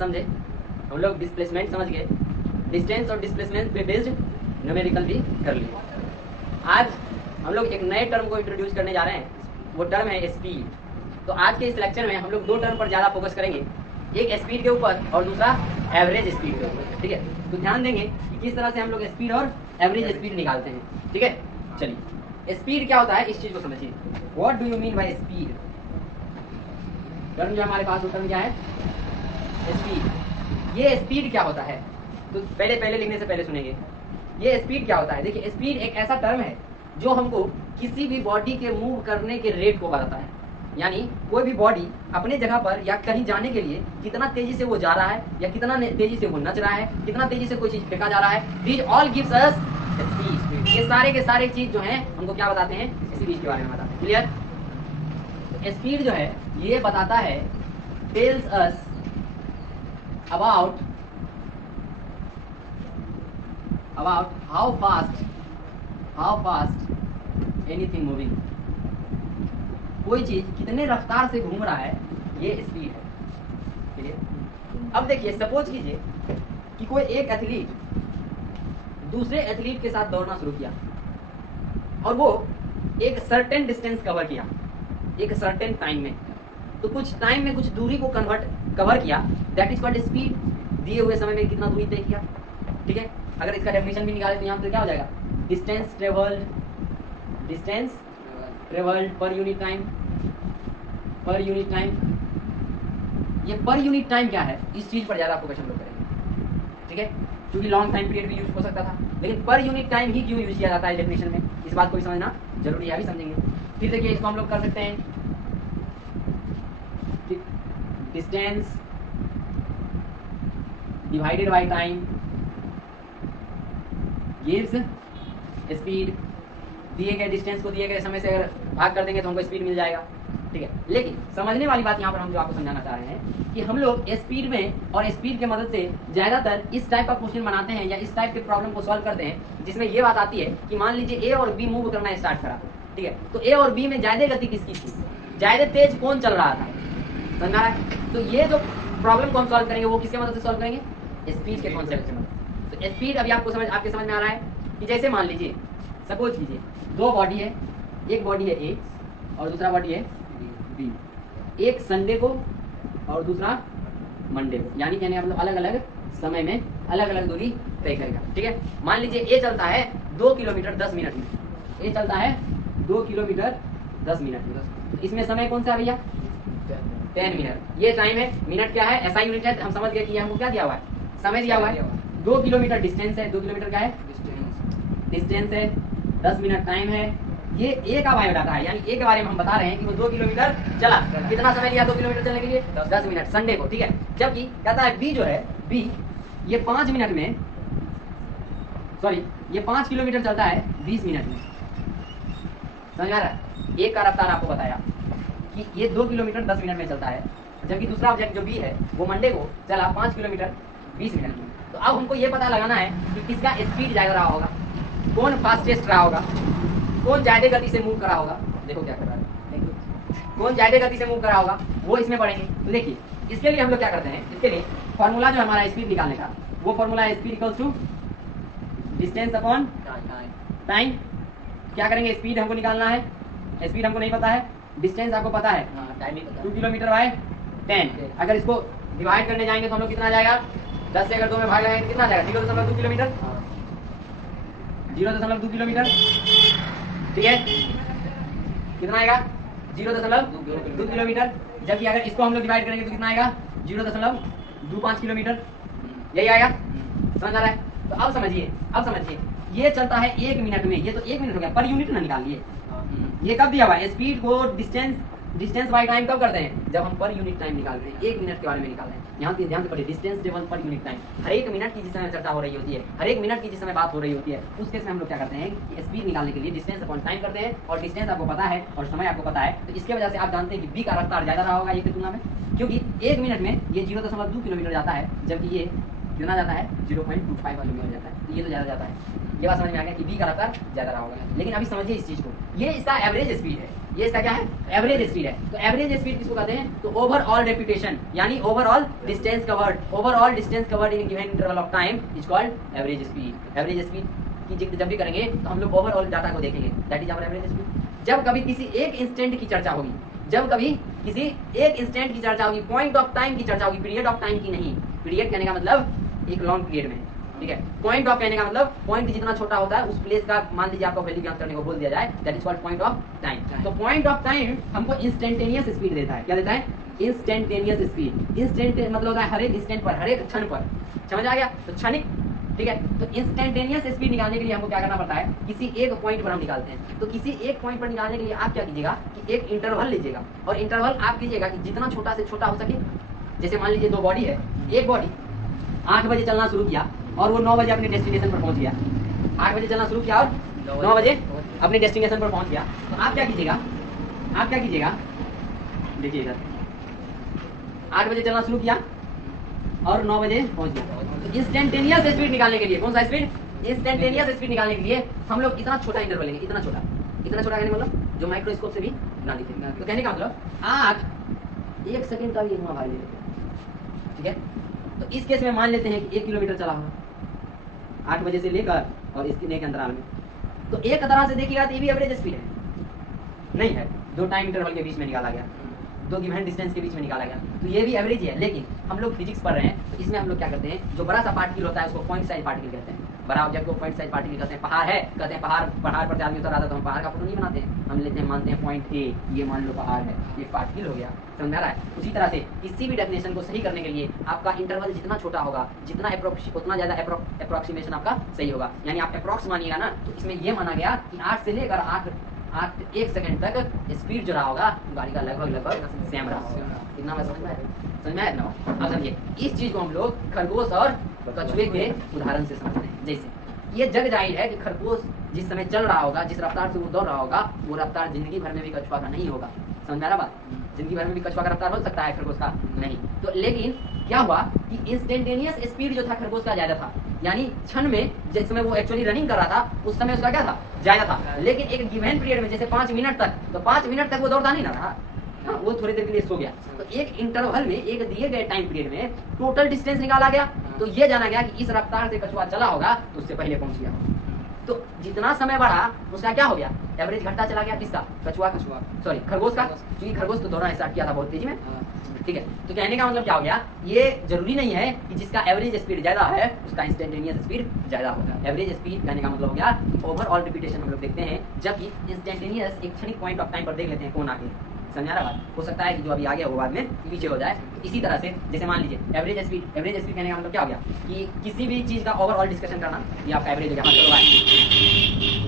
समझे, हम लोग डिस्प्लेसमेंट समझ गए, डिस्टेंस और डिस्प्लेसमेंट पे बेस्ड न्यूमेरिकल भी कर लिए। आज हम लोग एक नए टर्म को इंट्रोड्यूस करने जा रहे हैं, वो टर्म है स्पीड। तो आज के इस लेक्चर में हम लोग दो टर्म पर ज़्यादा फोकस करेंगे, एक स्पीड के ऊपर और दूसरा एवरेज स्पीड के ऊपर। ठीक है, तो ध्यान देंगे कि किस तरह से हम लोग स्पीड और एवरेज स्पीड निकालते हैं। ठीक है, चलिए स्पीड क्या होता है इस चीज को समझिए। What do you mean by speed? Term जो हमारे पास वो टर्म क्या है? स्पीड। ये स्पीड क्या होता है? तो पहले लिखने से पहले सुनेंगे, ये स्पीड क्या होता है। देखिए, स्पीड एक ऐसा टर्म है जो हमको किसी भी बॉडी के मूव करने के रेट को बताता है। यानी कोई भी बॉडी अपने जगह पर या कहीं जाने के लिए कितना तेजी से वो जा रहा है या कितना तेजी से वो नच रहा है, कितना तेजी से कोई चीज फेंका जा रहा है, these all gives us speed. ये सारे के सारे चीज जो हैं हमको क्या बताते हैं? स्पीड के बारे में बताते हैं। क्लियर? स्पीड जो है ये बताता है, tells us about how fast anything moving. कोई चीज कितने रफ्तार से घूम रहा है, ये स्पीड है। ठीक है, अब देखिए सपोज कीजिए कि कोई एक एथलीट दूसरे एथलीट के साथ दौड़ना शुरू किया और वो एक सर्टेन डिस्टेंस कवर किया एक सर्टेन टाइम में। तो कुछ टाइम में कुछ दूरी को कवर किया, दैट इज कॉल्ड स्पीड। दिए हुए समय में कितना दूरी तय किया। ठीक है, अगर इसका डेफिनेशन भी निकाले तो यहाँ पे क्या हो जाएगा? Distance travelled per unit time. ये पर यूनिट टाइम क्या है, इस चीज पर ज्यादा फोकस हम लोग करेंगे। ठीक है, क्योंकि लॉन्ग टाइम पीरियड भी यूज हो सकता था, लेकिन पर यूनिट टाइम ही क्यों यूज किया जाता है डेफिनेशन में, इस बात को भी समझना जरूरी है, अभी समझेंगे। फिर देखिए, इसको हम लोग कर सकते हैं distance divided by time gives speed. दिए गए डिस्टेंस को दिए गए समय से अगर भाग कर देंगे तो हमको स्पीड मिल जाएगा। ठीक है, लेकिन समझने वाली बात यहाँ पर हम जो आपको समझाना चाह रहे हैं कि हम लोग स्पीड में और स्पीड के मदद से ज्यादातर इस टाइप का क्वेश्चन बनाते हैं या इस टाइप के प्रॉब्लम को सॉल्व करते हैं, जिसमें ये बात आती है कि मान लीजिए ए और बी मूव करना स्टार्ट करा। ठीक है, तो ए और बी में ज्यादा गति किसकी थी, ज्यादा तेज कौन चल रहा था, समझ रहा है? तो ये जो प्रॉब्लम को हम सॉल्व करेंगे वो किसके मदद से सॉल्व करेंगे? स्पीड के कॉन्सेप्ट से मदद। तो स्पीड अभी आपके समझ में आ रहा है कि जैसे मान लीजिए सपोज कीजिए दो बॉडी है, एक बॉडी है ए और दूसरा बॉडी है बी। एक संडे को और दूसरा मंडे को, यानी कहने का मतलब अलग अलग समय में अलग अलग दूरी तय करेगा। ठीक है, मान लीजिए ए चलता है 2 किलोमीटर 10 मिनट में, ए चलता है 2 किलोमीटर 10 मिनट में। इसमें समय कौन सा है भैया? 10 मिनट। ये टाइम है, मिनट क्या है? ऐसा यूनिट है, हम समझ गए कि हमको क्या दिया हुआ है? समय दिया हुआ है। 2 किलोमीटर डिस्टेंस है, 2 किलोमीटर क्या है? डिस्टेंस है, 10 मिनट टाइम है। ये ए का बायोडाटा है, यानी ए के बारे में हम बता रहे हैं कि वो 2 किलोमीटर चला। कितना समय लिया 2 किलोमीटर चलने के लिए? 10 मिनट, संडे को। ठीक है, जबकि कहता है बी जो है, बी ये 5 मिनट में, सॉरी ये 5 किलोमीटर चलता है 20 मिनट में। समझ आ रहा है? एक का रफ्तार आपको बताया कि ये 2 किलोमीटर 10 मिनट में चलता है, जबकि दूसरा ऑब्जेक्ट जो बी है वो मंडे को चला 5 किलोमीटर 20 मिनट में। तो अब हमको ये पता लगाना है कि किसका स्पीड ज्यादा रहा होगा, कौन फास्टेस्ट रहा होगा, कौन ज्यादा गति से मूव करा होगा। देखो क्या कर रहा है, कौन ज्यादा गति से मूव करा होगा वो इसमें पढ़ेंगे। तो देखिए, इसके लिए हम लोग क्या करते हैं, इसके लिए फॉर्मूला जो हमारा स्पीड निकालने का, वो फॉर्मूला है speed equals to distance upon time. क्या करेंगे? स्पीड हमको निकालना है, स्पीड हमको नहीं पता है, डिस्टेंस आपको पता है 2 किलोमीटर बाय 10। अगर इसको डिवाइड करने जाएंगे तो हम लोग कितना आ जाएगा? 10 से अगर 2 में भाग लगाएंगे कितना आ जाएगा? 0.2 किलोमीटर। 0.2 किलोमीटर। ठीक है, कितना आएगा? 0.2 किलोमीटर। जबकि अगर इसको हम लोग डिवाइड करेंगे तो कितना आएगा? 0.25 किलोमीटर। यही आएगा। समझ आ रहा है? तो अब समझिए ये चलता है 1 मिनट में। ये तो 1 मिनट हो गया, पर यूनिट ना निकालिए। ये कब दिया हुआ है? स्पीड को डिस्टेंस बाय टाइम कब करते हैं? जब हम पर यूनिट टाइम निकालते हैं, 1 मिनट के बारे में निकालते हैं। यहाँ पे ध्यान से पढ़िए, distance divided per unit time. हर एक मिनट की जिस समय चर्चा हो रही होती है, हर एक मिनट की जिस समय बात हो रही होती है, उस केस में हम लोग क्या करते हैं कि स्पीड निकालने के लिए डिस्टेंस अपॉन टाइम करते हैं। और डिस्टेंस आपको पता है और समय आपको पता है, तो इसके वजह से आप जानते हैं कि बी का रफ्तार ज्यादा रहा होगा ए की तुलना में, क्योंकि 1 मिनट में ये 0.2 किलोमीटर जाता है, जबकि ये कितना जाता है? 0.25 किलोमीटर जाता है। तो ये तो ज्यादा जाता है। ये बात समझ में आ गया कि बी का रफ्तार ज्यादा रहा होगा। लेकिन अभी समझिए इस चीज को, ये इसका एवरेज स्पीड है। ये इसका क्या है, एवरेज स्पीड है। तो एवरेज स्पीड किसको कहते हैं, तो ओवरऑल रेपुटेशन यानी overall distance covered in given interval of time is called average speed. Average speed की जिक्र जब भी करेंगे तो हम लोग ओवरऑल डाटा को देखेंगे, that is our average speed. जब कभी किसी एक इंस्टेंट की चर्चा होगी, जब कभी किसी एक इंस्टेंट की चर्चा होगी, पॉइंट ऑफ टाइम की चर्चा होगी, पीरियड ऑफ टाइम की नहीं। पीरियड कहने का मतलब एक लॉन्ग पीरियड में, ठीक है। पॉइंट ऑफ कहने का मतलब पॉइंट जितना छोटा होता है उस प्लेस का, मान लीजिए आपको वैल्यू ज्ञात करने को बोल दिया जाए, that is called point of time. तो पॉइंट ऑफ टाइम हमको इंस्टेंटेनियस स्पीड देता है। क्या देता है, इंस्टेंटेनियस स्पीड। इंस्टेंट मतलब होता है हर एक इंस्टेंट पर, हर एक क्षण पर, समझ आ गया, तो क्षणिक, ठीक है। तो इंस्टेंटेनियस स्पीड निकालने के लिए हमको क्या करना पड़ता है, किसी एक पॉइंट पर हम निकालते हैं। तो किसी एक पॉइंट पर निकालने के लिए आप क्या कीजिएगा कि एक इंटरवल लीजिएगा, और इंटरवल आप कीजिएगा कि जितना छोटा से छोटा हो सके। जैसे मान लीजिए दो बॉडी है, एक बॉडी 8 बजे चलना शुरू किया और वो 9 बजे अपने डेस्टिनेशन पर पहुंच गया। 8 बजे चलना शुरू किया और 9 बजे अपने डेस्टिनेशन पर पहुंच गया। तो आप क्या कीजिएगा, देखिए इधर 8 बजे चलना शुरू किया और 9 बजे पहुंच गया। तो इंस्टेंटेनियस स्पीड निकालने के लिए, कौन सा स्पीड, इंस्टेंटेनियस स्पीड निकालने के लिए हम लोग इतना छोटा इंटरवल लेंगे, इतना छोटा कहने मतलब जो माइक्रोस्कोप से भी ना दिखेगा। तो कहने का मतलब 1 सेकंड का भी एक भाग ले लेते हैं, ठीक है। तो इस केस में मान लेते हैं कि 1 किलोमीटर चला होगा 8 बजे से लेकर और इसके एक अंतराल में। तो एक तरह से देखिएगा तो ये भी एवरेज स्पीड है, नहीं है, दो टाइम इंटरवल के बीच में निकाला गया, दो गिवन डिस्टेंस के बीच में निकाला गया, तो ये भी एवरेज ही है। लेकिन हम लोग फिजिक्स पढ़ रहे हैं तो इसमें हम लोग क्या करते हैं, जो बड़ा सा पार्टिकल होता है उसको पॉइंट साइज पार्टिकल कहते हैं। बड़ा ऑब्जेक्ट को पॉइंट साइज पार्टिकल कहते हैं। पहाड़ है, कहते हैं पहाड़ पर आदमी उतर आता तो हम पहाड़ का फोटो नहीं बनाते हैं, हम लेते हैं, मानते हैं पॉइंट ए, ये मान लो पहाड़ है, ये पार्टिकल हो गया, समझ आ रहा है। उसी तरह से किसी भी डेफिनेशन को सही करने के लिए आपका इंटरवल जितना छोटा होगा, जितना उतना ज्यादा अप्रोक्सीमेशन आपका सही होगा। यानी आप अप्रोक्स मानिएगा ना, तो इसमें ये माना गया कि 8 से लेकर 1 सेकंड तक स्पीड जो रहा होगा गाड़ी का लगभग सेम रहा होगा। इतना मैं समझ में आया ना। अब समझिए, इस चीज को हम लोग खरगोश और कछुए के उदाहरण से समझ रहे हैं। जैसे ये जग जाहिर है कि खरगोश जिस समय चल रहा होगा, जिस रफ्तार से वो दौड़ रहा होगा, वो रफ्तार जिंदगी भर में भी कछुआ का नहीं होगा। समझ में आ रहा बात, जिंदगी भर में भी कछुआ का रफ्तार हो सकता है, खरगोश का नहीं। तो लेकिन क्या हुआ कि इंस्टेंटेनियस स्पीड जो था खरगोश का ज्यादा था, यानी क्षण में जिस समय वो एक्चुअली रनिंग कर रहा था उस समय उसका क्या था, ज्यादा था। लेकिन एक गिवन पीरियड में जैसे 5 मिनट तक, तो 5 मिनट तक वो दौड़ता नहीं रहा, वो थोड़ी देर के लिए सो गया। तो एक इंटरवल में, एक दिए गए टाइम पीरियड में टोटल डिस्टेंस निकाला गया। तो ये जाना गया कि इस रफ्तार से कछुआ चला होगा तो उससे पहले पहुंच गया। तो जितना समय बढ़ा उसका क्या हो गया, एवरेज घटता चला गया। किसका, खरगोश का, क्योंकि खरगोश तो दौड़ना स्टार्ट किया था बहुत तेजी में, ठीक है। तो कहने का मतलब क्या हो गया, ये जरूरी नहीं है कि जिसका एवरेज स्पीड ज्यादा है उसका इंस्टेंटेनियस स्पीड ज्यादा होगा। एवरेज स्पीड कहने का मतलब हो गया ओवरऑल रिपीटेशन हम लोग देखते हैं, जबकि इंस्टेंटेनियस एक क्षणिक पॉइंट ऑफ टाइम पर देख लेते हैं कौन आगे। समझा रहा बात, हो सकता है कि जो अभी आ गया वो बाद में पीछे हो जाए। तो इसी तरह से जैसे मान लीजिए एवरेज स्पीड कहने का मतलब क्या हो गया कि किसी भी चीज का ओवरऑल डिस्कशन करना, ये आपका एवरेज हो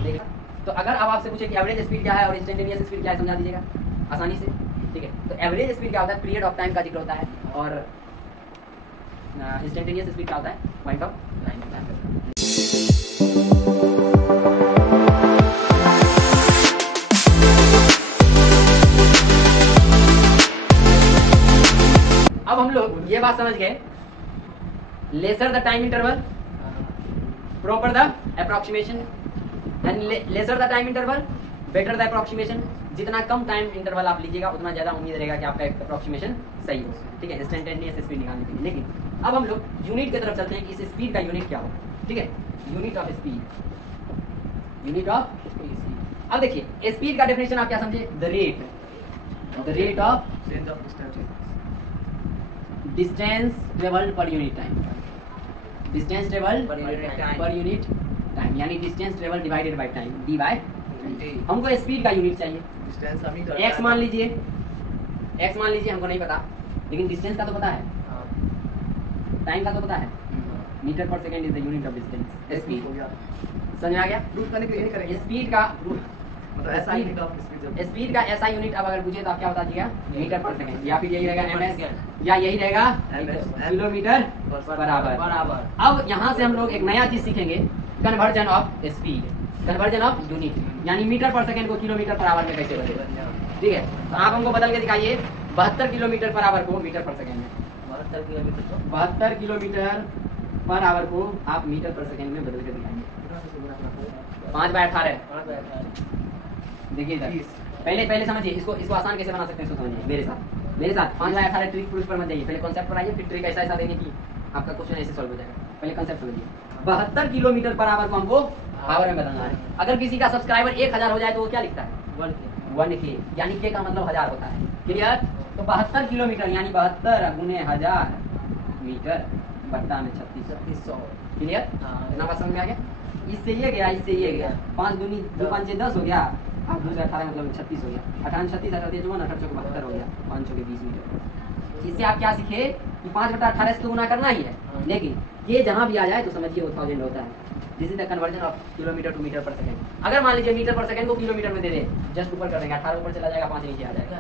गया। तो अगर अब आपसे पूछे कि एवरेज स्पीड क्या है और इंस्टेंटेनियस स्पीड क्या है, समझा दीजिएगा आसानी से, ठीक है। तो एवरेज स्पीड क्या होता है, पीरियड ऑफ टाइम का जिक्र होता है, और इंस्टेंटेनियस स्पीड क्या होता है, पॉइंट ऑफ टाइम। अब हम लोग ये बात समझ गए, lesser the time interval proper the approximation, and lesser the time interval better the approximation. जितना कम टाइम इंटरवल आप लीजिएगा उतना ज्यादा उम्मीद रहेगा कि आपका अप्रोक्सीमेशन सही हो, ठीक है, इंस्टेंटेनियस स्पीड निकालने के लिए। लेकिन अब हम लोग यूनिट की तरफ चलते हैं कि इस स्पीड का यूनिट क्या होगा, ठीक है। यूनिट ऑफ स्पीड, अब देखिए स्पीड का डेफिनेशन आप क्या समझे, the rate of distance travelled per unit time, distance travelled per unit time, यानी distance travel divided by time, D by T. हमको स्पीड का यूनिट चाहिए, एक्स मान लीजिए, हमको नहीं पता, लेकिन डिस्टेंस का तो पता है, टाइम का तो पता है, metre per second is the unit of distance, speed. समझ आ गया, प्रूफ करने के लिए करेंगे स्पीड का, स्पीड का ऐसा यूनिट अब अगर पूछे तो आप क्या बता दीजिएगा, मीटर पर सेकंड, या फिर यही रहेगा एमएस, या यही रहेगा किलोमीटर पर आवर। अब यहाँ से हम लोग एक नया चीज सीखेंगे, conversion of speed, conversion of unit, यानी मीटर पर सेकंड को किलोमीटर पर आवर में कैसे बदले, ठीक है। तो आप हमको बदल के दिखाइए 72 किलोमीटर पर आवर को मीटर पर सेकंड में, 72 किलोमीटर पर आवर को आप मीटर पर सेकंड में बदल के दिखाएंगे। 5/18 देखिए पहले समझिए इसको आसान कैसे बना सकते हैं, इसको समझिए मेरे साथ 5/18 ट्रिक प्रूफ पर मत जाइए, पहले कॉन्सेप्ट पर आइए, फिर ट्रिक ऐसा देने की आपका क्वेश्चन ऐसे सॉल्व हो जाएगा। पहले कॉन्सेप्ट समझिए, 72 किलोमीटर पर आवर को हमको आवर में बदलना है। अगर किसी का सब्सक्राइबर 1000 हो जाए तो वो क्या लिखता है, 1K, यानी K का मतलब 1000 होता है। क्लियर? तो 72 किलोमीटर यानी 72 गुने 1000 मीटर बट्टा में 3600। क्लियर? इतना बात समझ में आ गया? इससे ये गया, इससे ये गया, 5 दूनी 2 5 से 10 हो गया, 2 से 18 मतलब 36 हो गया, 18 36 18 जो 18 72 हो गया, 5 के 20 मीटर। इससे आप क्या सीखे कि 5/18 से तो गुना करना ही है, लेकिन ये जहाँ भी आ जाए तो समझिए वो 1000 होता है। This is the conversion of kilometer to meter per second. अगर मान लीजिए मीटर पर सेकंड को किलोमीटर में दे दे, जस्ट ऊपर कर देंगे, 18 ऊपर चला जाएगा, 5 नीचे आ जाएगा।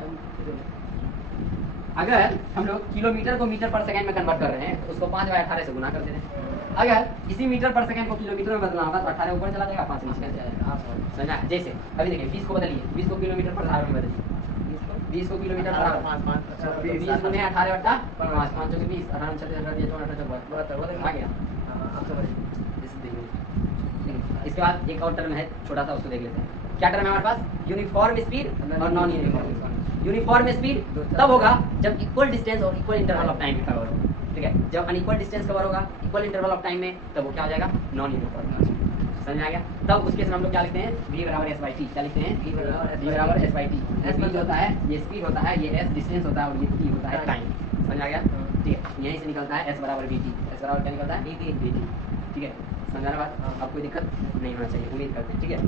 अगर हम लोग किलोमीटर को मीटर पर सेकंड में कन्वर्ट कर रहे हैं तो उसको 5/18 से गुना कर दे रहे हैं। अगर इसी मीटर पर सेकंड को किलोमीटर में बदलना होगा तो 18 ऊपर चला जाएगा, 5 नीचे आ जाएगा। समझा? जैसे अभी देखिए 20 को बदलिए, 20 को किलोमीटर पर आवर में बदलिए, 20 को किलोमीटर पर आवर 20 गुने 18 बट्टा 5, 5 के 20, 18 36 18 18 72 आ गया। इसके बाद एक और टर्म है छोटा सा, उसको देख लेते हैं। क्या टर्म है हमारे पास? यूनिफॉर्म स्पीड और नॉन यूनिफॉर्म। यूनिफॉर्म स्पीड तब होगा जब इक्वल डिस्टेंस और equal interval of time cover हो। ठीक है, जब अनइक्वल डिस्टेंस कवर होगा इक्वल इंटरवल ऑफ टाइम में, तब वो क्या हो जाएगा? Non uniform. समझ में आ गया? तब उसके हम लोग क्या लिखते हैं? v बराबर s/t। क्या लिखते हैं? v बराबर s/t। s होता है, ये स्पीड होता है, ये s डिस्टेंस होता है और ये t होता है टाइम। समझ आ गया? ठीक है, यहीं से निकलता है s बराबर vt। s बराबर क्या निकलता है? vt। ठीक है, समझ आ रहा बात? अब कोई दिक्कत नहीं होना चाहिए, उम्मीद करते हैं। ठीक है।